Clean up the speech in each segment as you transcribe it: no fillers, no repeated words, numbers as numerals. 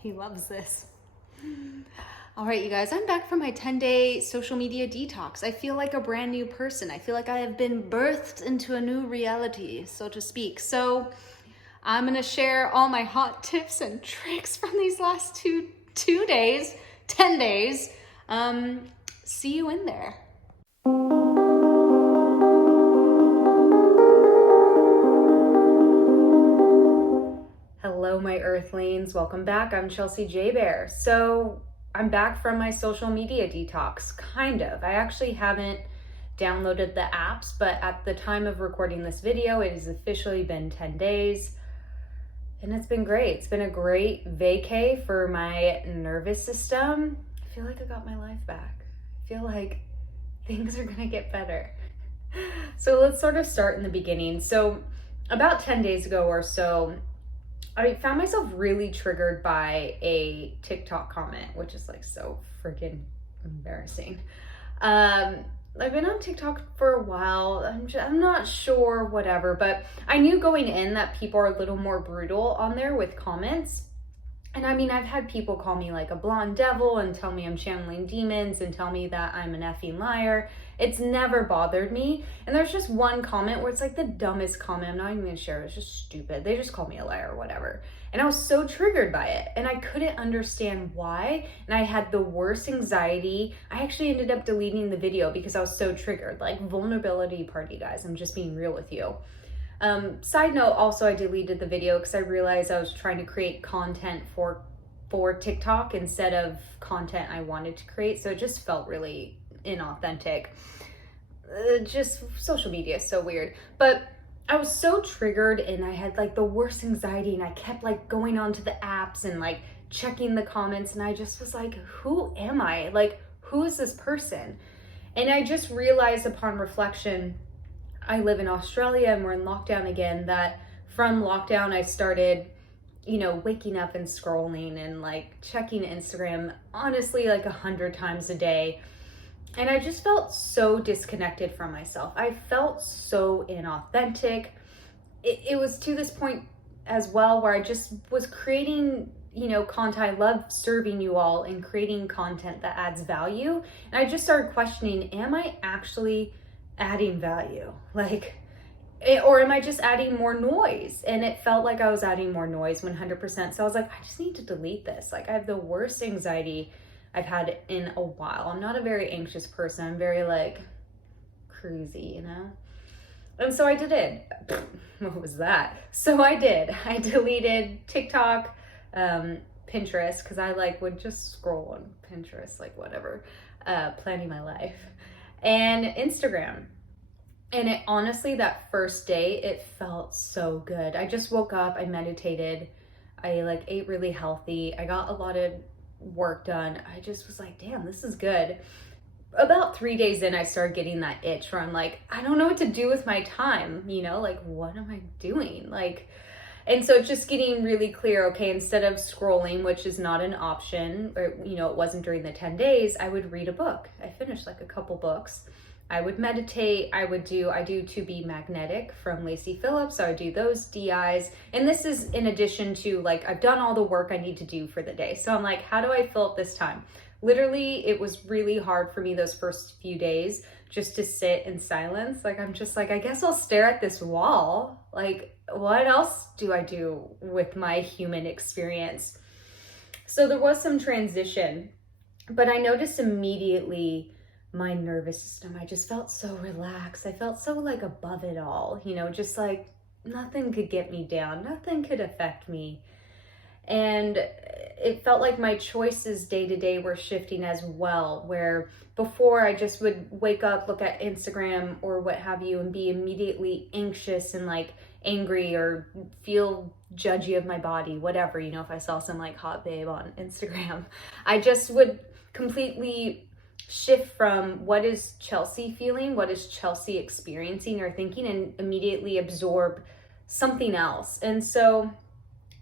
He loves this. All right, you guys, I'm back from my 10-day social media detox. I feel like a brand new person. I feel like I have been birthed into a new reality, so to speak. So I'm gonna share all my hot tips and tricks from these last two days, 10 days. See you in there. Hello, my earthlings. Welcome back. I'm Chelsea J. Bear. So I'm back from my social media detox, kind of. I actually haven't downloaded the apps, but at the time of recording this video, it has officially been 10 days. And it's been great. It's been a great vacay for my nervous system. I feel like I got my life back. I feel like things are gonna get better. So let's sort of start in the beginning. So about 10 days ago or so, I found myself really triggered by a TikTok comment, which is like so freaking embarrassing. I've been on TikTok for a while. I'm not sure, whatever, but I knew going in that people are a little more brutal on there with comments. And I mean, I've had people call me like a blonde devil and tell me I'm channeling demons and tell me that I'm an effing liar. It's never bothered me. And there's just one comment where it's like the dumbest comment. I'm not even gonna share it. It's just stupid. They just called me a liar or whatever. And I was so triggered by it. And I couldn't understand why. And I had the worst anxiety. I actually ended up deleting the video because I was so triggered. Like, vulnerability party, guys. I'm just being real with you. Side note, also I deleted the video because I realized I was trying to create content for TikTok instead of content I wanted to create. So it just felt really inauthentic. Just social media is so weird. But I was so triggered and I had like the worst anxiety and I kept like going onto the apps and like checking the comments and I just was like, who am I? Like, who is this person? And I just realized upon reflection, I live in Australia and we're in lockdown again, that from lockdown I started, waking up and scrolling and like checking Instagram, honestly, like 100 times a day. And I just felt so disconnected from myself. I felt so inauthentic. It was to this point as well where I just was creating, content. I love serving you all and creating content that adds value. And I just started questioning, am I actually adding value? Or am I just adding more noise? And it felt like I was adding more noise 100%. So I was like, I just need to delete this. Like, I have the worst anxiety I've had in a while. I'm not a very anxious person. I'm very like cruisy, And so I did it. What was that? So I did. I deleted TikTok, Pinterest, because I would just scroll on Pinterest, like whatever, planning my life, and Instagram. And it honestly, that first day, it felt so good. I just woke up, I meditated, I ate really healthy. I got a lot of work done. I just was like, damn, this is good. About 3 days in, I started getting that itch where I'm like, I don't know what to do with my time, what am I doing? And so it's just getting really clear, okay, instead of scrolling, which is not an option, or, it wasn't during the 10 days, I would read a book. I finished a couple books. I would meditate. I do To Be Magnetic from Lacey Phillips. So I do those DIs. And this is in addition to I've done all the work I need to do for the day. So I'm like, how do I fill up this time? Literally, it was really hard for me those first few days just to sit in silence. I'm just I guess I'll stare at this wall. What else do I do with my human experience? So there was some transition, but I noticed immediately my nervous system. I just felt so relaxed. I felt so above it all, just nothing could get me down. Nothing could affect me. And it felt like my choices day to day were shifting as well, where before I just would wake up, look at Instagram or what have you, and be immediately anxious and angry or feel judgy of my body, whatever, if I saw some hot babe on Instagram. I just would completely shift from what is Chelsea feeling, what is Chelsea experiencing or thinking, and immediately absorb something else. And so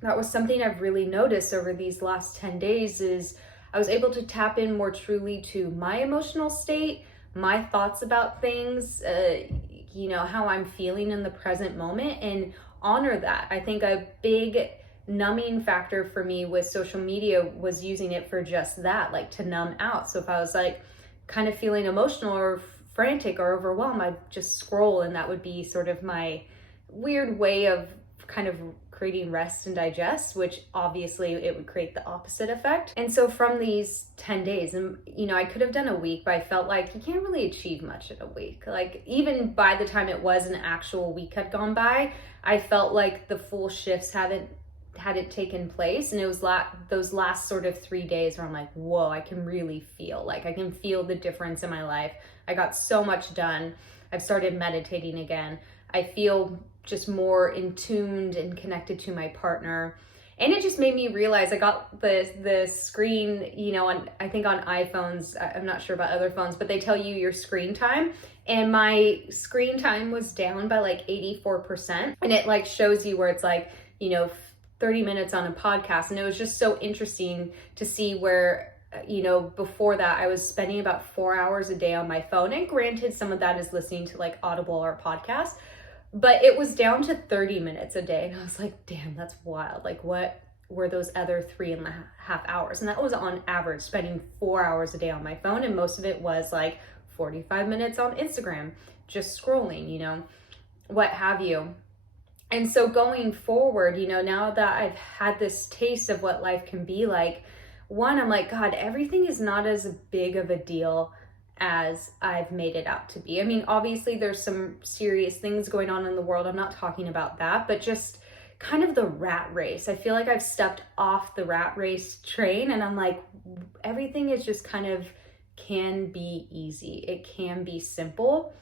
that was something I've really noticed over these last 10 days is I was able to tap in more truly to my emotional state, my thoughts about things, how I'm feeling in the present moment, and honor that. I think a big numbing factor for me with social media was using it for just that, like to numb out. So if I was like kind of feeling emotional or frantic or overwhelmed, I'd just scroll, and that would be sort of my weird way of kind of creating rest and digest, which obviously it would create the opposite effect. And so from these 10 days, and I could have done a week, but I felt like you can't really achieve much in a week. Like even by the time it was an actual week had gone by, I felt like the full shifts hadn't taken place. And it was those last sort of 3 days where I'm like, whoa, I can really feel the difference in my life. I got so much done. I've started meditating again. I feel just more in tuned and connected to my partner. And it just made me realize, I got the screen, I think on iPhones, I'm not sure about other phones, but they tell you your screen time. And my screen time was down by like 84%. And it like shows you where it's like, 30 minutes on a podcast. And it was just so interesting to see where, before that I was spending about 4 hours a day on my phone. And granted, some of that is listening to like Audible or podcasts, but it was down to 30 minutes a day. And I was like, damn, that's wild. Like what were those other 3.5 hours? And that was on average spending 4 hours a day on my phone. And most of it was like 45 minutes on Instagram, just scrolling, what have you. And so going forward, now that I've had this taste of what life can be like, one, I'm like, God, everything is not as big of a deal as I've made it out to be. I mean, obviously there's some serious things going on in the world. I'm not talking about that, but just kind of the rat race. I feel like I've stepped off the rat race train, and I'm like, everything is just kind of can be easy. It can be simple.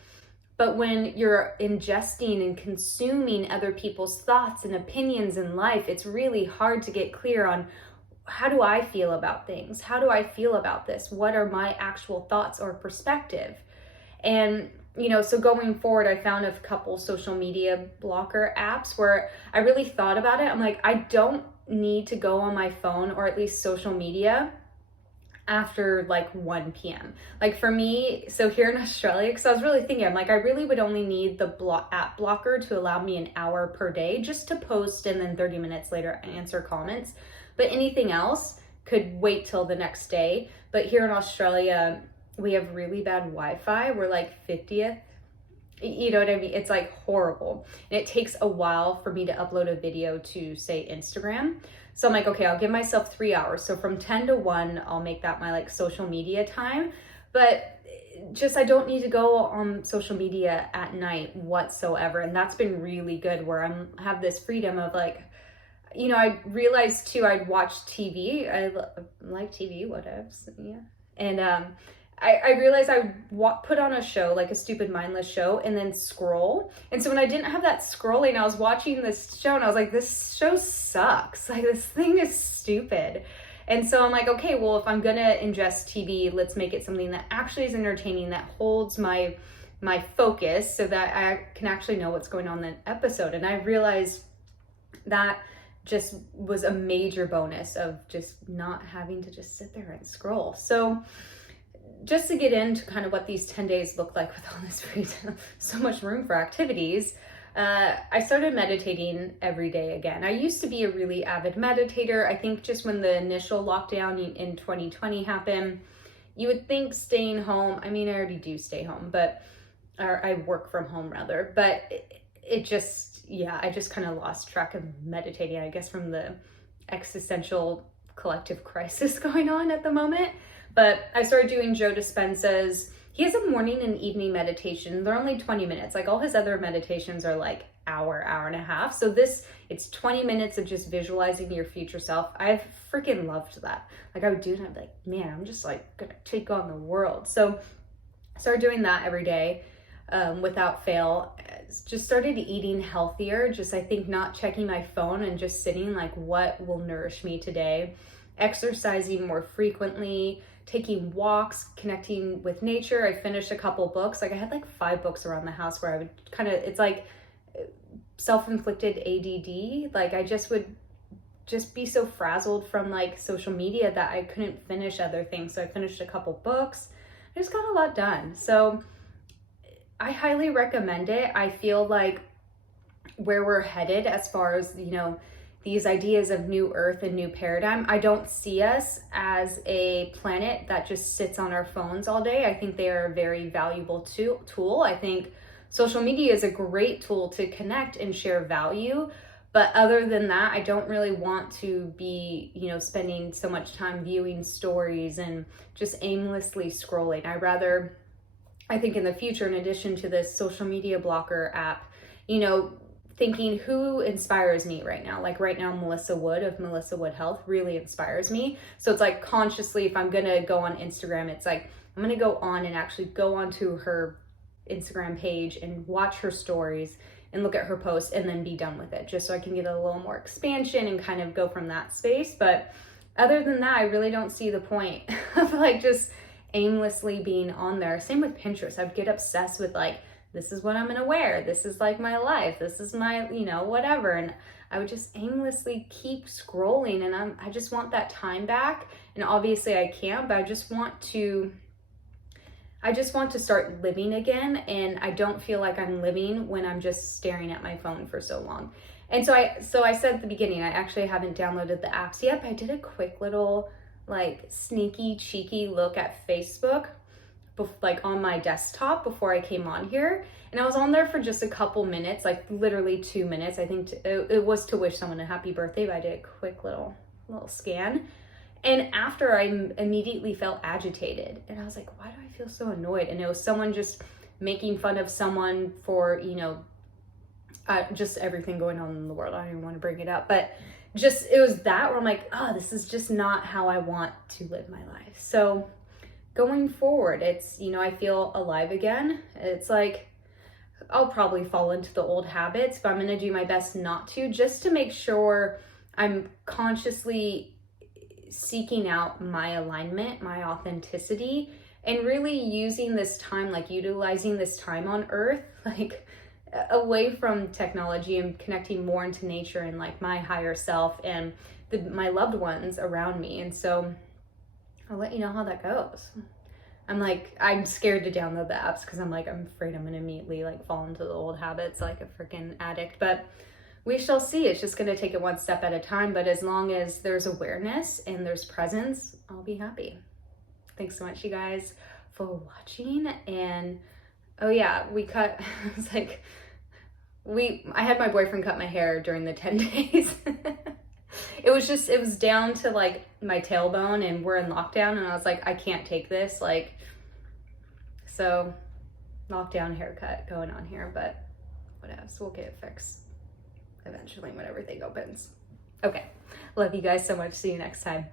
But when you're ingesting and consuming other people's thoughts and opinions in life, it's really hard to get clear on, how do I feel about things? How do I feel about this? What are my actual thoughts or perspective? And, so going forward, I found a couple social media blocker apps where I really thought about it. I'm like, I don't need to go on my phone, or at least social media, after like 1 p.m. Like for me, so here in Australia, because I was really thinking, I'm like, I really would only need the app blocker to allow me an hour per day just to post, and then 30 minutes later answer comments. But anything else could wait till the next day. But here in Australia, we have really bad Wi-Fi. We're like 50th. You know what I mean? It's like horrible. And it takes a while for me to upload a video to, say, Instagram. So I'm like, okay, I'll give myself 3 hours. So from 10 to 1, I'll make that my like social media time. But just, I don't need to go on social media at night whatsoever. And that's been really good, where I have this freedom of like, I realized too, I'd watch TV. I like TV, whatevs, yeah. And I realized I would put on a show, like a stupid mindless show, and then scroll. And so when I didn't have that scrolling, I was watching this show and I was like, this show sucks. Like, this thing is stupid. And so I'm like, okay, well, if I'm gonna ingest TV, let's make it something that actually is entertaining, that holds my focus, so that I can actually know what's going on in the episode. And I realized that just was a major bonus of just not having to just sit there and scroll. So just to get into kind of what these 10 days look like with all this freedom, so much room for activities, I started meditating every day again. I used to be a really avid meditator. I think just when the initial lockdown in 2020 happened, you would think staying home, I mean, I already do stay home, or I work from home rather, but it just, I just kind of lost track of meditating, I guess, from the existential collective crisis going on at the moment. But I started doing Joe Dispenza's, he has a morning and evening meditation. They're only 20 minutes. Like all his other meditations are like hour and a half. So it's 20 minutes of just visualizing your future self. I've freaking loved that. Like I would do it and I'd be like, man, I'm just like gonna take on the world. So I started doing that every day. Without fail. Just started eating healthier, just I think not checking my phone and just sitting like, what will nourish me today, exercising more frequently, taking walks, connecting with nature. I finished a couple books. Like I had like 5 books around the house where I would it's like self-inflicted ADD. Like I just would just be so frazzled from like social media that I couldn't finish other things. So I finished a couple books. I just got a lot done. So I highly recommend it. I feel like where we're headed as far as, these ideas of new earth and new paradigm, I don't see us as a planet that just sits on our phones all day. I think they are a very valuable tool. I think social media is a great tool to connect and share value. But other than that, I don't really want to be, spending so much time viewing stories and just aimlessly scrolling. I think in the future, in addition to this social media blocker app, thinking who inspires me right now. Like right now, Melissa Wood of Melissa Wood Health really inspires me. So it's like consciously, if I'm gonna go on Instagram, it's like I'm gonna go on and actually go onto her Instagram page and watch her stories and look at her posts and then be done with it, just so I can get a little more expansion and kind of go from that space. But other than that, I really don't see the point of like just aimlessly being on there. Same with Pinterest. I'd get obsessed with like, this is what I'm gonna wear, this is like my life, this is my, whatever. And I would just aimlessly keep scrolling, and I just want that time back. And obviously I can't, but I just want to start living again. And I don't feel like I'm living when I'm just staring at my phone for so long. And so I said at the beginning, I actually haven't downloaded the apps yet, but I did a quick little like sneaky, cheeky look at Facebook, like on my desktop before I came on here. And I was on there for just a couple minutes, like literally 2 minutes. I think it was to wish someone a happy birthday, but I did a quick little scan. And after, I immediately felt agitated. And I was like, why do I feel so annoyed? And it was someone just making fun of someone for, just everything going on in the world. I don't even want to bring it up. But just, it was that where I'm like, oh, this is just not how I want to live my life. So going forward, it's, I feel alive again. It's like, I'll probably fall into the old habits, but I'm going to do my best not to, just to make sure I'm consciously seeking out my alignment, my authenticity, and really using this time, like utilizing this time on earth, like away from technology and connecting more into nature and like my higher self and my loved ones around me. And so I'll let you know how that goes. I'm scared to download the apps because I'm afraid I'm going to immediately like fall into the old habits like a freaking addict. But we shall see. It's just going to take it one step at a time. But as long as there's awareness and there's presence, I'll be happy. Thanks so much, you guys, for watching. And oh yeah, I had my boyfriend cut my hair during the 10 days. It was down to like my tailbone, and we're in lockdown, and I was like, I can't take this. So lockdown haircut going on here, but whatever, so we'll get it fixed eventually when everything opens. Okay, love you guys so much. See you next time.